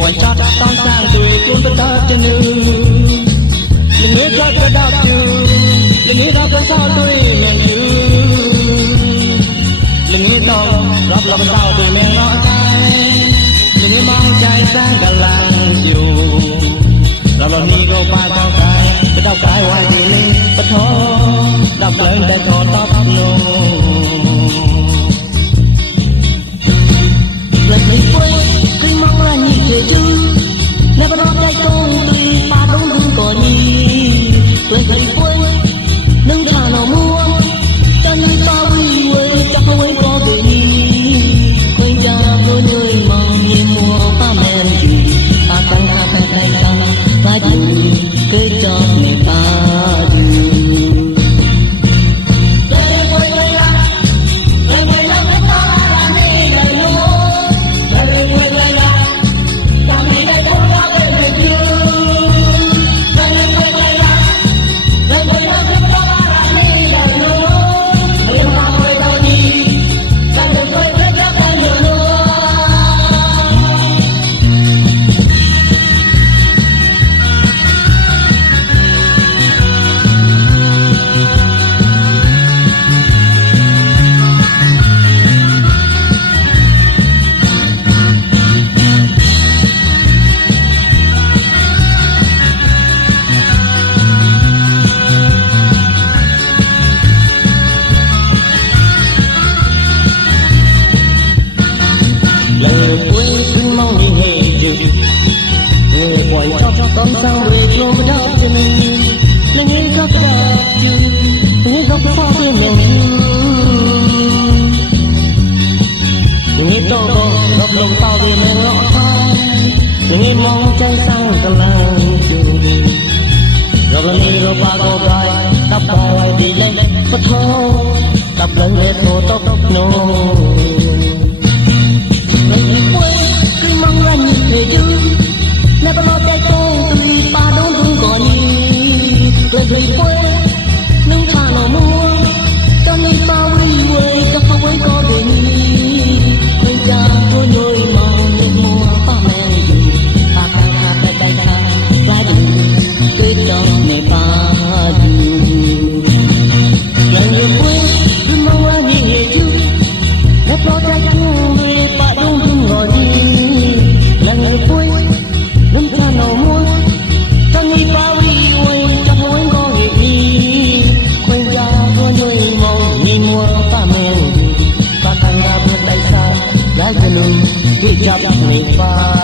ปล่อยจัดต้องสร้างด้วยกลุ่มประกาศจะหนึ่งเมื่อจัดกระดับอยู่เมื่อเราเป็นเศร้าด้วยแมงอยู่เมื่อต้องรับเราเป็นเศร้าด้วยแมงรอใจเมื่อมองใจสร้างกำลังอยู่เราเรานี้ก็ไปเท่าไกลจะเท่าไกลไว้ที่นี่ปะท้อดับเพลิงแต่ทอตับโนHãy subscribe cho kênh Ghiền Mì Gõ để không bỏ lỡ những video hấp dẫn Con sao về chùa mới đau cho mình Linh nghĩ có cái đau chứ Linh nghĩ có cái khó khăn mình Linh nghĩ đâu có gặp lòng tao vì mình lọ thai Linh nghĩ mong trái sang cầm lòng chùa Rồi lần đi rồi ba cô gái Đắp bài đi lên bất thô Đắp lên để thô tóc nô Linh nghĩ quên cứ mong ra nhìn về chứ Hãy subscribe cho kênh Ghiền Mì Gõ để không bỏ lỡ những video hấp dẫn.